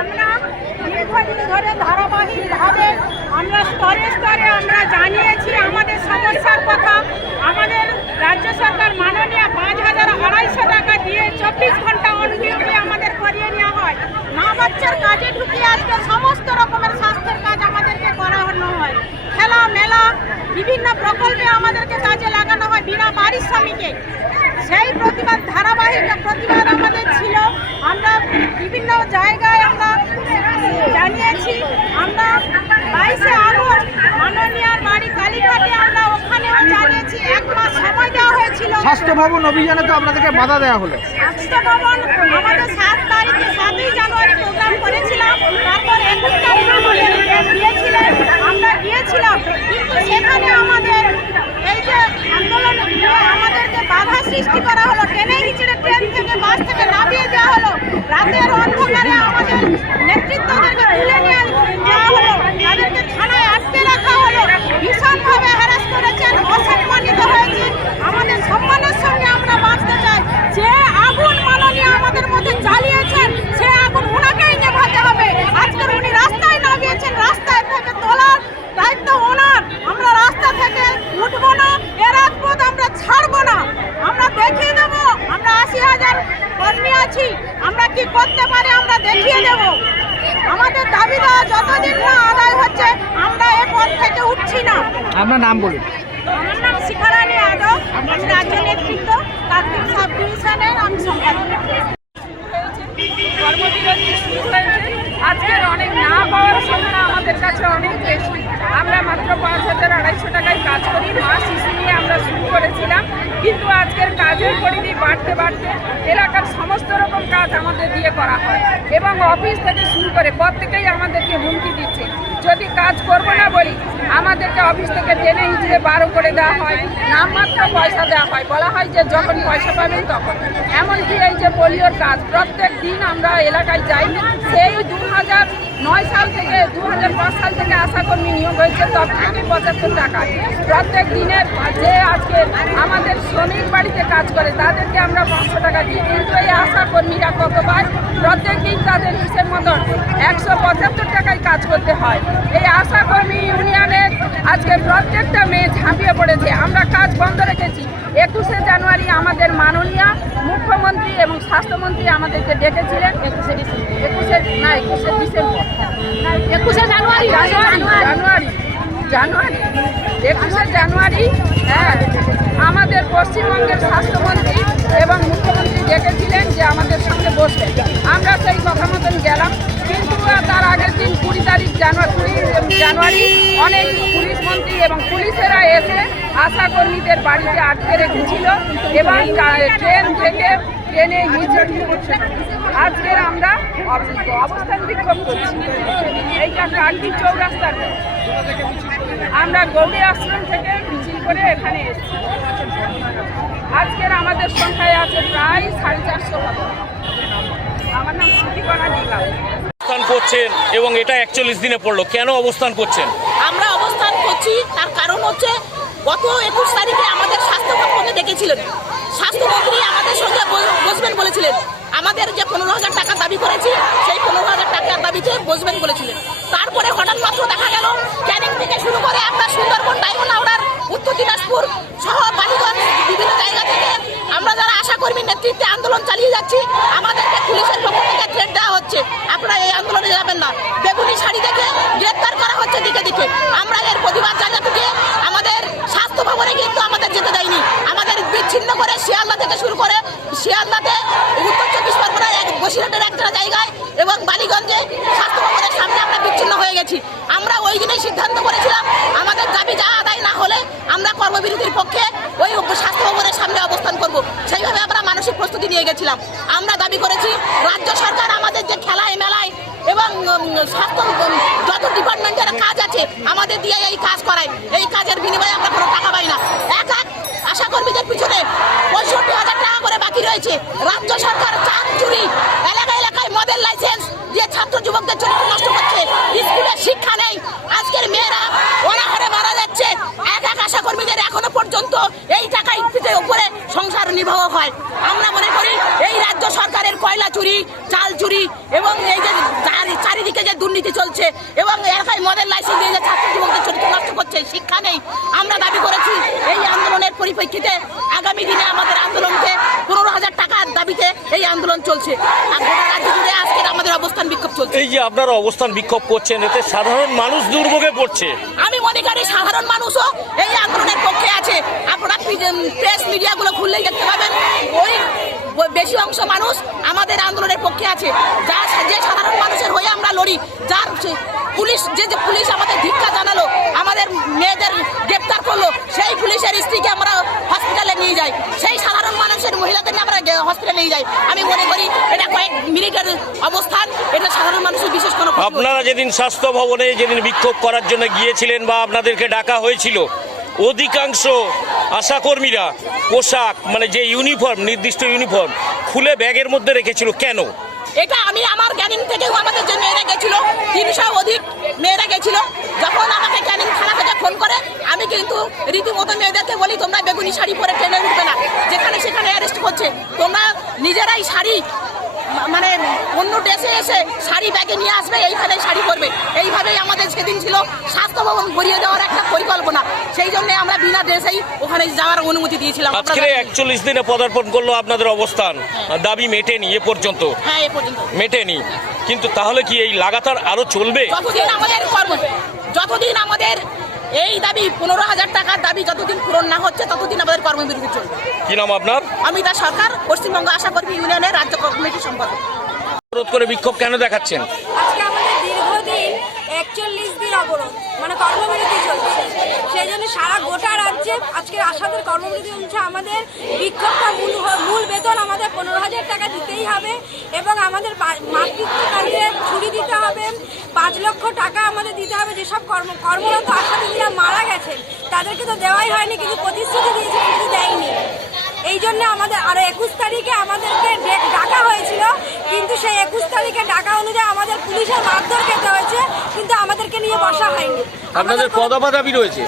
আমরা দীর্ঘদিন ধরে ধারাবাহিকভাবে আমরা স্তরে স্তরে আমরা জানিয়েছি আমাদের সমস্যার কথা। আমাদের রাজ্য সরকার মাননীয় 5,250 টাকা দিয়ে 24 ঘন্টা অন ডিউটি আমাদের করিয়ে নেওয়া হয়। মা বাচ্চার কাজে ঢুকিয়ে আজকে সমস্ত রকমের স্বাস্থ্যের কাজ আমাদেরকে করানো হয়। খেলা মেলা বিভিন্ন প্রকল্পে আমাদেরকে কাজে লাগানো হয় বিনা পারিশ্রমিকে। সেই প্রতিবাদ ধারাবাহিক প্রতিবাদ আমাদের ছিল। আমরা বিভিন্ন জায়গায় আমরা জানিয়েছি। আমরা 22শে আগস্ট মাননীয় বাড়ি কালীঘাটে আমরা ওখানেও জানিয়েছি। 1 মাস সময় দেওয়া হয়েছিল। স্বাস্থ্য ভবন অভিযানে তো আপনাদেরকে বাধা দেওয়া হলো। স্বাস্থ্য ভবন আমাদের 7ই জানুয়ারি প্রোগ্রাম করেছিলাম। তারপর 21 তারিখ আমাদের ডেট দিয়েছিলেন, আমরা গিয়েছিলাম। কিন্তু সেখানে আমাদের এই যে আন্দোলন আমাদেরকে বাধা সৃষ্টি করা হলো। ট্রেনে হিচড়ে ট্রেন থেকে বাস থেকে নামিয়ে দেওয়া হলো। রাতের অন্ধকারে আমাদের নেতৃত্বদেরকে তুলে নিয়ে যাওয়া হলো। তাদেরকে থানায় আটকে রাখা হলো। ভীষণভাবে হ্যারাস করেছেন, অসম্মানিত হয়েছি। আমাদের সম্মানের সঙ্গে আমরা বাঁচতে চাই। যে আগুন মাননীয় আমাদের মধ্যে জ্বালিয়েছেন সে আগুন ওনাকেই নেভাতে হবে। আজকের উনি রাস্তায় নামিয়েছেন, রাস্তায় থেকে তোলার দায়িত্ব ওনার। আমরা রাস্তা থেকে উঠবো না, এ রাজপথ আমরা ছাড়বো না। আমরা দেখিয়ে দেবো আমরা 80,000 কর্মী আছি, আমরা কি করতে পারি আমরা দেখিয়ে দেব। আমাদের দাবি দেওয়া যতদিন না আদায় হচ্ছে আমরা এ পথ থেকে উঠছি না। আপনার নাম বলুন। আমার নাম শিখারানী যাদব, আমি রাজ্য নেতৃত্ব কার্তিক সাব ডিভিশনের আমি সম্পাদক। কর্মবিরতি শুরু হয়েছে। আজকের অনেক না পাওয়ার সংখ্যা আমাদের কাছে অনেক বেশি। আমরা মাত্র 5,250 টাকায় কাজ করি। মা শিশু নিয়ে আমরা শুরু করেছিলাম, কিন্তু আজকের কাজের পরিধি বাড়তে বাড়তে এলাকার সমস্ত রকম কাজ আমাদের দিয়ে করা হয় এবং অফিস থেকে শুরু করে প্রত্যেকেই আমাদেরকে হুমকি দিচ্ছে। যদি কাজ করবো না বলি আমাদেরকে অফিস থেকে টেনে হিঁচড়ে বারো করে দেওয়া হয়, নামমাত্র পয়সা দেওয়া হয়। বলা হয় যে যখন পয়সা পাবেন তখন। এমনকি এই যে পোলিওর কাজ প্রত্যেক দিন আমরা এলাকায় যাই। সেই 2009 সাল থেকে 2005 সাল থেকে আশাকর্মী নিয়োগ হয়েছে, তখন থেকে 75 টাকায় প্রত্যেক দিনের। যে আজকে আমাদের শ্রমিক বাড়িতে কাজ করে তাদেরকে আমরা 500 টাকা দিই, কিন্তু এই আশাকর্মীরা কত পায়? প্রত্যেক দিন তাদের হিসেব মতন 175 টাকায় কাজ করতে হয়। এই আশাকর্মী ইউনিয়নের আজকে প্রত্যেকটা মেয়ে ঝাঁপিয়ে পড়েছে। আমরা কাজ বন্ধ রেখেছি। 21শে জানুয়ারি আমাদের মাননীয় মুখ্যমন্ত্রী এবং স্বাস্থ্যমন্ত্রী আমাদেরকে ডেকেছিলেন। 21শে জানুয়ারি হ্যাঁ, আমাদের পশ্চিমবঙ্গের স্বাস্থ্যমন্ত্রী এবং মুখ্যমন্ত্রী ডেকেছিলেন যে আমাদের সঙ্গে বসবেন। আমরা সেই কথা মতন গেলাম, কিন্তু তার আগের দিন 20 জানুয়ারি অনেক পুলিশ মন্ত্রী এবং পুলিশেরা এসে আশাকর্মীদের বাড়িতে আটকে রেখেছিল এবং ট্রেন থেকে ট্রেনে হিচড়ে করছে। আজকের আমরা অবস্থান বিক্ষোভ করছি। এইটা কার্তিক চৌরাস্তার। আমরা গৌরী আশ্রম থেকে মিছিল করে এখানে এসেছি। আজকের আমাদের সংখ্যায় আছে প্রায় 450 হবে। আমার নাম সুদীপনা নিগা। অবস্থান করছেন এবং এটা 41 দিনে পড়লো, কেন অবস্থান করছেন? আমরা অবস্থান করছি তার কারণ হচ্ছে গত 21 তারিখে আমাদের স্বাস্থ্যমন্ত্রী ডেকেছিলেন। স্বাস্থ্যমন্ত্রী আমাদের সঙ্গে বসবেন বলেছিলেন। আমাদের যে 15,000 টাকা দাবি করেছি সেই 15,000 টাকার দাবিতে বসবেন বলেছিলেন। তারপরে হঠাৎ মাত্র দেখা গেল ক্যানিং থেকে শুরু করে আমরা সুন্দরবন, ডায়মন্ড হাওড়ার, উত্তর দিনাজপুর সহ বালিগঞ্জ বিভিন্ন জায়গা থেকে আমরা যারা আশাকর্মীর নেতৃত্বে আন্দোলন চালিয়ে যাচ্ছি, আমাদেরকে পুলিশের পক্ষ থেকে থ্রেট দেওয়া হচ্ছে, আপনারা এই আন্দোলনে যাবেন না। বেগুনি শাড়ি দেখে গ্রেপ্তার করা হচ্ছে দিকে দিকে। আমরা এর প্রতিবাদ জানাতে গিয়ে আমাদের স্বাস্থ্য ভবনে কিন্তু আমাদের যেতে দেয়নি। আমাদের বিচ্ছিন্ন করে শিয়ালদা থেকে শুরু করে শিয়ালদাতে, উত্তর 24 পরগনায়, বসিরহাটের একটা জায়গায় এবং বালিগঞ্জে স্বাস্থ্য ভবনের সামনে আমরা বিচ্ছিন্ন হয়ে গেছি। আমরা ওই দিনেই সিদ্ধান্ত করেছিলাম আমাদের দাবি যা আদায় না হলে আমরা কর্মবিরতির পক্ষে ওই স্বাস্থ্য ভবনের সামনে অবস্থান করব। সেইভাবে আমরা মানসিক প্রস্তুতি নিয়ে গেছিলাম। আমরা দাবি করেছি রাজ্য সরকার আমাদের যে খেলায় মেলায় এবং স্বাস্থ্য যত ডিপার্টমেন্টের কাজ আছে আমাদের দিয়ে এই কাজ করায়, এই কাজের বিনিময়ে আমরা কোনো টাকা পাই না। এক আশাকর্মীদের পিছনে 65,000 টাকা করে বাকি রয়েছে। রাজ্য সরকার চাঁদ চুরি, এলাকায় এলাকায় মদের লাইসেন্স দিয়ে ছাত্র যুবকদের চরিত্র নষ্ট করছে। স্কুলে শিক্ষা নেই। আজকের মেয়েরা অনাহারে মারা যাচ্ছে। এক আশাকর্মীদের এখনো পর্যন্ত এই টাকায় উপরে সংসার নির্বাহ হয়। আমরা মনে করি এই রাজ্য সরকারের কয়লা চুরি, চাল চুরি এবং এই যে দুর্নীতি চলছে এবং এলাকায় মদের লাইসেন্স দিয়ে ছাত্র যুবকদের চরিত্র নষ্ট করছে, শিক্ষা নেই। আমরা দাবি করেছি এই আন্দোলনের পরিপ্রেক্ষিতে আগামী দিনে আমাদের আন্দোলনকে 15,000 টাকার দাবিতে এই আন্দোলন চলছে। আর গোটা রাজ্য জুড়ে আজকের আমাদের অবস্থান বিক্ষোভ চলছে। এই যে আপনারা অবস্থান বিক্ষোভ করছেন, এতে সাধারণ মানুষ দুর্ভোগে পড়ছে। আমি মনে করি সাধারণ মানুষও এই আন্দোলনের পক্ষে আছে। আপনারা প্রেস মিডিয়াগুলো খুললেই দেখতে পাবেন ওই বেশি অংশ মানুষ আমাদের আন্দোলনের পক্ষে আছে। যে সাধারণ মানুষের হয়ে আমরা লড়ি, যার পুলিশ যে পুলিশ আমাদের ধিক্কার জানালো, আমাদের মেয়েদের গ্রেপ্তার করলো, সেই পুলিশের স্ত্রীকে আমরা হসপিটালে নিয়ে যাই, সেই সাধারণ মানুষের মহিলাদের নিয়ে আমরা হসপিটালে নিয়ে যাই। আমি মনে করি এটা কয়েক মিনিটের অবস্থান, এটা সাধারণ মানুষের বিশেষ কোনো। আপনারা যেদিন স্বাস্থ্য ভবনে যেদিন বিক্ষোভ করার জন্য গিয়েছিলেন বা আপনাদেরকে ডাকা হয়েছিল, অধিকাংশ আশাকর্মীরা পোশাক মানে যে ইউনিফর্ম, নির্দিষ্ট ইউনিফর্ম খুলে ব্যাগের মধ্যে রেখেছিল, কেন? এটা আমি আমার ক্যানিং থেকেও আমাদের যে মেয়েরা গেছিল 300 অধিক মেয়েরা গেছিল, যখন আমাকে ক্যানিং থানা থেকে ফোন করে আমি কিন্তু রীতিমতো মেয়েদেরকে বলি তোমরা বেগুনি শাড়ি পরে ট্রেনে উঠবে না, যেখানে সেখানে অ্যারেস্ট করছে, তোমরা নিজেরাই শাড়ি মানে অন্য ড্রেসে এসে শাড়ি ব্যাগে নিয়ে আসবে, এইখানে শাড়ি পরবে। এইভাবেই আমাদের সেদিন ছিল স্বাস্থ্য ভবন ভরিয়ে দেওয়ার একটা পরিকল্পনা, সেই জন্য আমরা বিনা ড্রেসেই ওখানে যাওয়ার অনুমতি দিয়েছিলাম। আজকে 41 দিনে পদার্পণ করলো আপনাদের অবস্থান, দাবি মেটেনি এ পর্যন্ত? হ্যাঁ, এ পর্যন্ত মেটেনি, কিন্তু তাহলে কি এই লাগাতার আরো চলবে? যতদিন আমাদের এই দাবি 15,000 টাকার দাবি যতদিন পূরণ না হচ্ছে ততদিন আমাদের কর্মবিরতি চলবে। কি নাম আপনার? অমিতা সরকার, পশ্চিমবঙ্গ আশাকর্মী ইউনিয়নের রাজ্য কমিটির সম্পাদক। অবরোধ করে বিক্ষোভ কেন দেখাচ্ছেন? আজকে আমাদের দীর্ঘদিন 41 দিন অবরোধ মানে কর্মবিরতি চলছে, সেই জন্য সারা গোটা রাজ্যে আজকে আশাদের কর্মবিরতি চলছে। আমাদের বিক্ষোভটা মূল বেতন আমাদের 15,000 টাকা দিতেই হবে এবং আমাদের মাতৃত্বকালীন ছুটি দিতে হবে, 5 লক্ষ টাকা আমাদের দিতে হবে। যেসব কর্মরত আশাদিদিরা মারা গেছেন তাদেরকে তো দেওয়াই হয়নি, কিন্তু প্রতিশ্রুতি দিয়েছে কিন্তু দেয়নি। এই জন্য আমাদের আরো 21 তারিখে আমাদেরকে ডাকা হয়েছিল, কিন্তু সেই 21 তারিখে ডাকা অনুযায়ী আমাদের পুলিশের মারধর খেতে হয়েছে, কিন্তু আমাদেরকে নিয়ে বসা হয়নি। আপনাদের কদফা দাবি রয়েছে?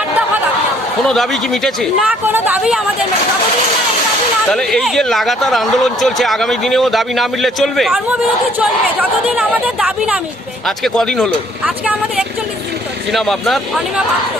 8 দফা দাবি। কোনো দাবি কি মিটেছে? না, কোনো দাবি আমাদের নেই। যতদিন না এই দাবি না তাহলে এই যে লাগাতার আন্দোলন চলছে, আগামী দিনেও দাবি না মিটলে চলবে? কর্মবিরতি চলবে যতদিন আমাদের দাবি না মিটবে। আজকে কদিন হলো? আজকে আমাদের 41 দিন চলছে। কি নাম আপনার? অনিমা পাত্র।